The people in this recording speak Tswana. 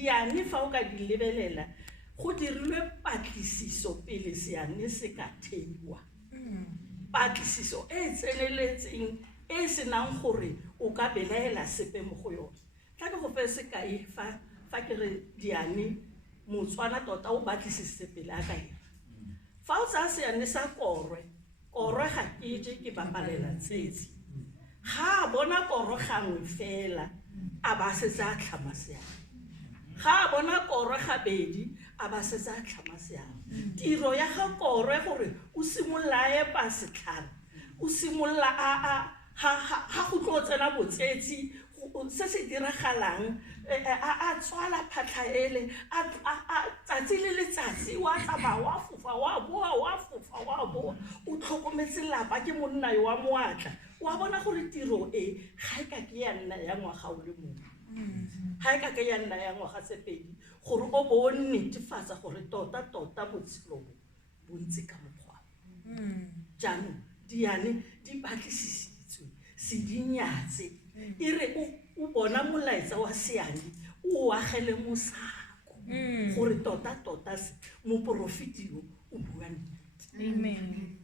diane fa o ka di lebelela go dirilwe patlisiso pele seane se ka theiwa patlisiso e tseneletseng e senang gore o ka belaela sepe mo go yone tla ke go fe sekai fa ke re diane Motswana tota o batlisise pele a ka ira fa o tsa seane sa korwe ga ke je ke bapalela tsetsi ga bona korwe gangwe fela a ba se tsa tlhama seane ga bona korwe gabedi a ba se tsa tlhama seane tiro ya ga korwe gore o simolla epa setlhare o simolla ha go tlo tsena botsetsi se se diragalang a tswala phatlhaele a tsatsi le letsatsi wa tsamaya wa fofa wa boa o tlhokometse lapa ke monna yo wa moatla wa bona gore tiro e ga e ka ke ya nna ya ngwaga o le mongwe ga e ka ke ya nna ya ngwaga sepedi gore o bo netefatsa gore tota botshelo bo ntse ka mokgwa jaanong diane di batlisisitswe se di nyatse e re o bona molaetsa wa seane o agele mosako gore tota moporofiti o bua nnete. Amen.